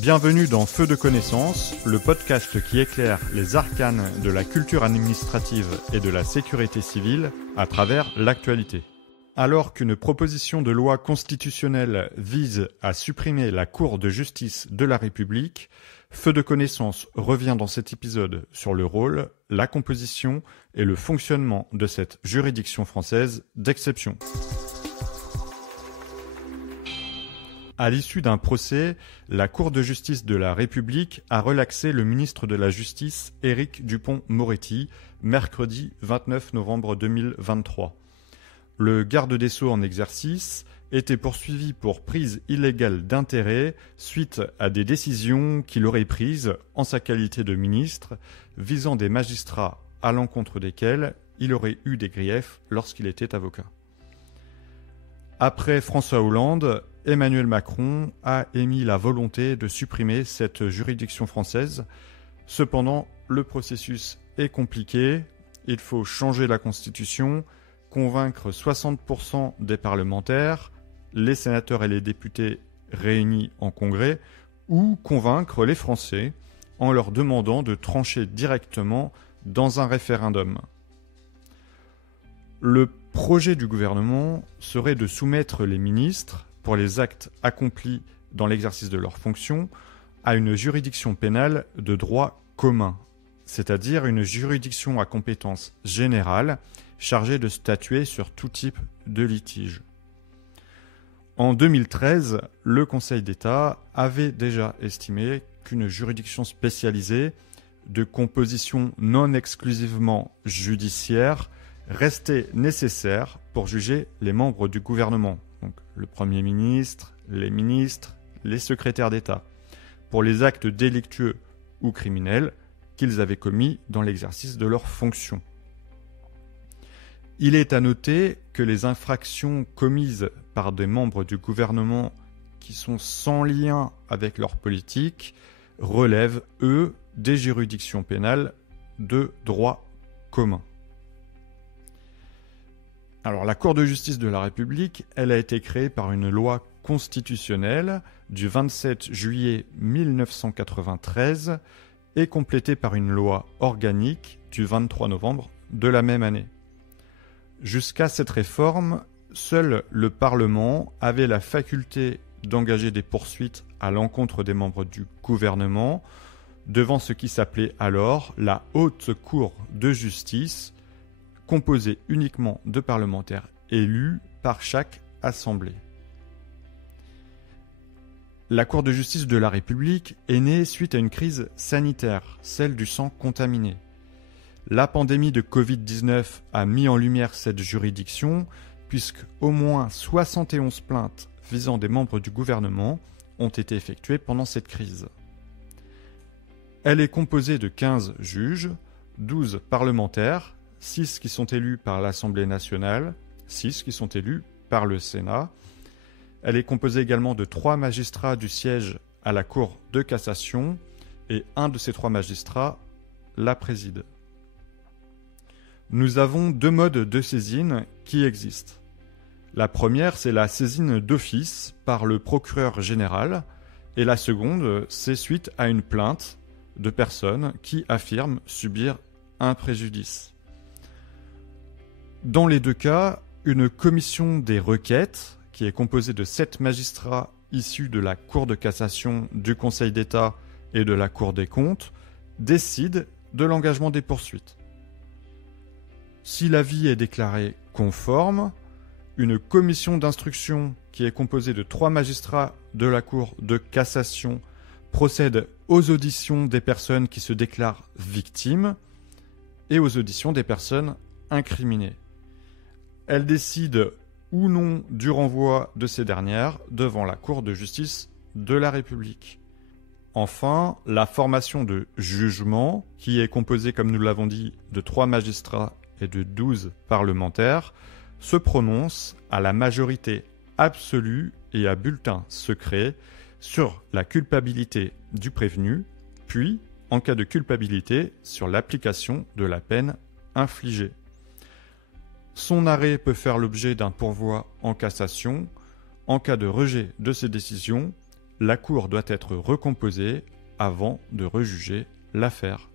Bienvenue dans Feu de connaissance, le podcast qui éclaire les arcanes de la culture administrative et de la sécurité civile à travers l'actualité. Alors qu'une proposition de loi constitutionnelle vise à supprimer la Cour de justice de la République, Feu de connaissance revient dans cet épisode sur le rôle, la composition et le fonctionnement de cette juridiction française d'exception. À l'issue d'un procès, la Cour de justice de la République a relaxé le ministre de la Justice, Éric Dupond-Moretti, mercredi 29 novembre 2023. Le garde des Sceaux en exercice était poursuivi pour prise illégale d'intérêt suite à des décisions qu'il aurait prises en sa qualité de ministre visant des magistrats à l'encontre desquels il aurait eu des griefs lorsqu'il était avocat. Après François Hollande, Emmanuel Macron a émis la volonté de supprimer cette juridiction française. Cependant, le processus est compliqué. Il faut changer la Constitution, convaincre 60% des parlementaires, les sénateurs et les députés réunis en Congrès, ou convaincre les Français en leur demandant de trancher directement dans un référendum. Le projet du gouvernement serait de soumettre les ministres, pour les actes accomplis dans l'exercice de leurs fonctions, à une juridiction pénale de droit commun, c'est-à-dire une juridiction à compétence générale chargée de statuer sur tout type de litige. En 2013, le Conseil d'État avait déjà estimé qu'une juridiction spécialisée de composition non exclusivement judiciaire restait nécessaire pour juger les membres du gouvernement, donc le Premier ministre, les secrétaires d'État, pour les actes délictueux ou criminels qu'ils avaient commis dans l'exercice de leurs fonctions. Il est à noter que les infractions commises par des membres du gouvernement qui sont sans lien avec leur politique relèvent, eux, des juridictions pénales de droit commun. Alors, la Cour de justice de la République, elle a été créée par une loi constitutionnelle du 27 juillet 1993 et complétée par une loi organique du 23 novembre de la même année. Jusqu'à cette réforme, seul le Parlement avait la faculté d'engager des poursuites à l'encontre des membres du gouvernement devant ce qui s'appelait alors la Haute Cour de justice, composée uniquement de parlementaires élus par chaque assemblée. La Cour de justice de la République est née suite à une crise sanitaire, celle du sang contaminé. La pandémie de Covid-19 a mis en lumière cette juridiction, puisque au moins 71 plaintes visant des membres du gouvernement ont été effectuées pendant cette crise. Elle est composée de 15 juges, 12 parlementaires, 6 qui sont élus par l'Assemblée nationale, 6 qui sont élus par le Sénat. Elle est composée également de 3 magistrats du siège à la Cour de cassation et un de ces 3 magistrats la préside. Nous avons 2 modes de saisine qui existent. La première, c'est la saisine d'office par le procureur général et la seconde, c'est suite à une plainte de personnes qui affirment subir un préjudice. Dans les 2 cas, une commission des requêtes, qui est composée de 7 magistrats issus de la Cour de cassation, du Conseil d'État et de la Cour des comptes, décide de l'engagement des poursuites. Si l'avis est déclaré conforme, une commission d'instruction qui est composée de 3 magistrats de la Cour de cassation procède aux auditions des personnes qui se déclarent victimes et aux auditions des personnes incriminées. Elle décide ou non du renvoi de ces dernières devant la Cour de justice de la République. Enfin, la formation de jugement, qui est composée, comme nous l'avons dit, de 3 magistrats et de 12 parlementaires, se prononce à la majorité absolue et à bulletin secret sur la culpabilité du prévenu, puis, en cas de culpabilité, sur l'application de la peine infligée. Son arrêt peut faire l'objet d'un pourvoi en cassation. En cas de rejet de ces décisions, la Cour doit être recomposée avant de rejuger l'affaire.